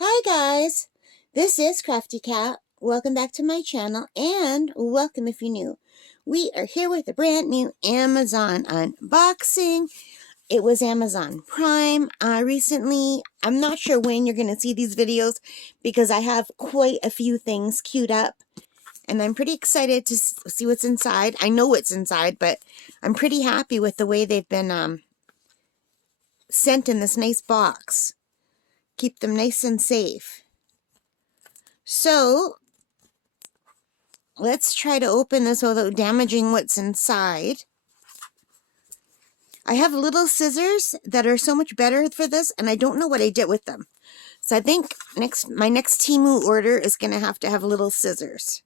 Hi guys, this is Crafty Cat. Welcome back to my channel and welcome if you're new. We are here with a brand new Amazon unboxing. It was Amazon Prime recently. I'm not sure when you're going to see these videos because I have quite a few things queued up and I'm pretty excited to see what's inside. I know what's inside, but I'm pretty happy with the way they've been sent in this nice box. Keep them nice and safe. So, let's try to open this without damaging what's inside. I have little scissors that are so much better for this, and I don't know what I did with them. So I think my next Temu order is going to have little scissors.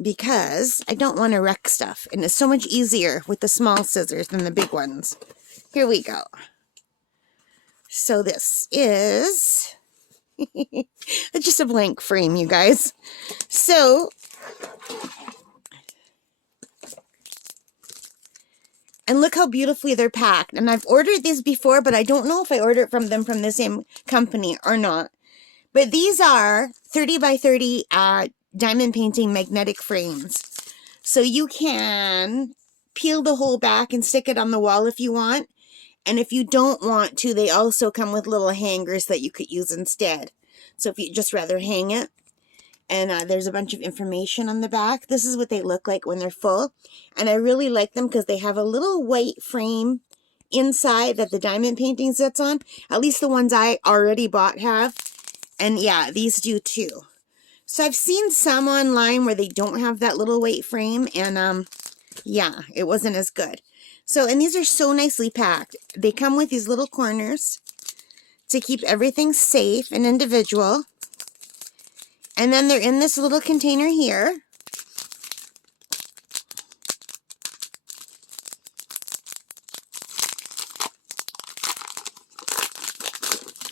Because I don't want to wreck stuff, and it's so much easier with the small scissors than the big ones. Here we go. So this is... it's just a blank frame, you guys. So... and look how beautifully they're packed. And I've ordered these before, but I don't know if I ordered from the same company or not. But these are 30 by 30 diamond painting magnetic frames. So you can peel the whole back and stick it on the wall if you want. And if you don't want to, they also come with little hangers that you could use instead. So if you just rather hang it. And there's a bunch of information on the back. This is what they look like when they're full. And I really like them because they have a little white frame inside that the diamond painting sits on. At least the ones I already bought have. And yeah, these do too. So I've seen some online where they don't have that little white frame. And yeah, it wasn't as good. So, and these are so nicely packed. They come with these little corners to keep everything safe and individual. And then they're in this little container here.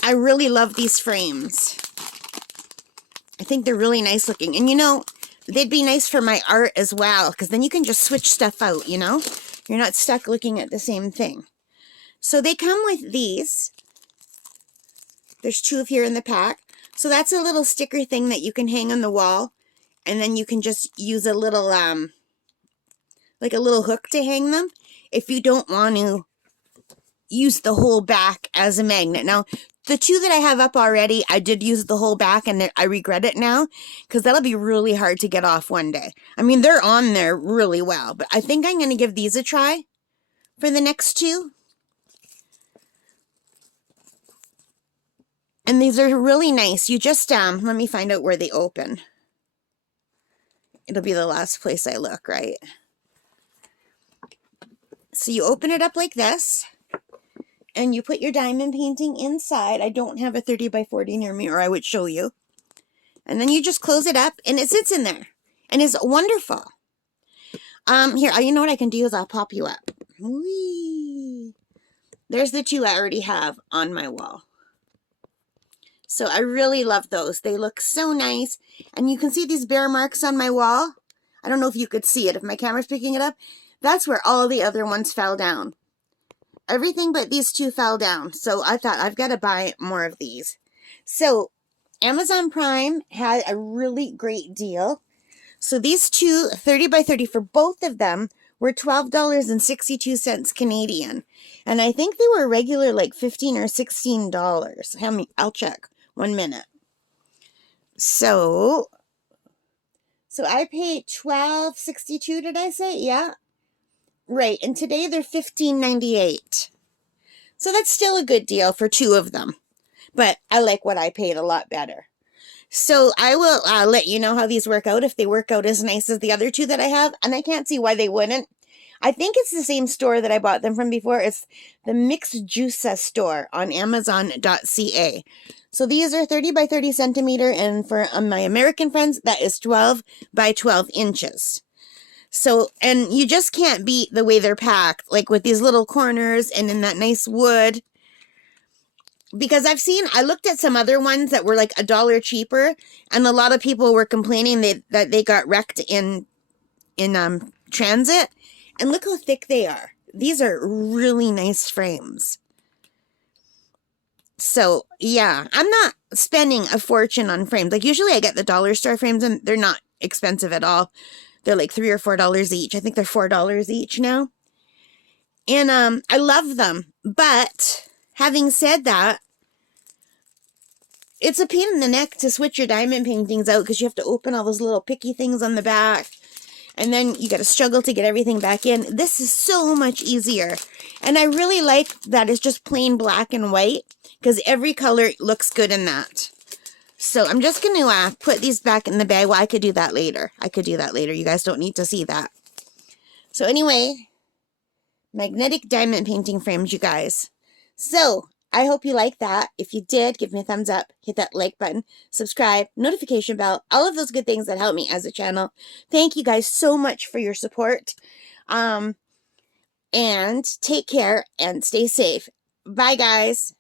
I really love these frames. I think they're really nice looking. And you know, they'd be nice for my art as well, because then you can just switch stuff out, you know? You're not stuck looking at the same thing. So they come with these. There's two of here in the pack. So that's a little sticker thing that you can hang on the wall. And then you can just use a little, like a little hook to hang them. If you don't want to use the whole back as a magnet. Now, the two that I have up already, I did use the whole back and I regret it now. Because that'll be really hard to get off one day. I mean, they're on there really well. But I think I'm going to give these a try for the next two. And these are really nice. You just, let me find out where they open. It'll be the last place I look, right? So you open it up like this. And you put your diamond painting inside. I don't have a 30 by 40 near me or I would show you. And then you just close it up and it sits in there. And it's wonderful. Here, you know what I can do is I'll pop you up. Whee! There's the two I already have on my wall. So I really love those. They look so nice. And you can see these bear marks on my wall. I don't know if you could see it. If my camera's picking it up, that's where all the other ones fell down. Everything but these two fell down. So I thought I've got to buy more of these. So Amazon Prime had a really great deal. So these two 30 by 30 for both of them were $12.62 Canadian. And I think they were regular like $15 or $16. I'll check. 1 minute. So I paid $12.62, did I say? Yeah. Right. And today they're $15.98. So that's still a good deal for two of them. But I like what I paid a lot better. So I will let you know how these work out, if they work out as nice as the other two that I have. And I can't see why they wouldn't. I think it's the same store that I bought them from before. It's the Mixed Juice store on Amazon.ca. So these are 30 by 30 centimeter. And for my American friends, that is 12 by 12 inches. So, and you just can't beat the way they're packed, like with these little corners and in that nice wood. Because I looked at some other ones that were like $1 cheaper, and a lot of people were complaining that they got wrecked in transit. And look how thick they are. These are really nice frames. So yeah, I'm not spending a fortune on frames. Like usually I get the dollar store frames and they're not expensive at all. They're like $3 or $4 each. I think they're $4 each now. And I love them. But having said that, it's a pain in the neck to switch your diamond paintings out because you have to open all those little picky things on the back. And then you got to struggle to get everything back in. This is so much easier. And I really like that it's just plain black and white because every color looks good in that. So I'm just going to put these back in the bag. Well, I could do that later. You guys don't need to see that. So anyway, magnetic diamond painting frames, you guys. So I hope you like that. If you did, give me a thumbs up, hit that like button, subscribe, notification bell, all of those good things that help me as a channel. Thank you guys so much for your support. And take care and stay safe. Bye, guys.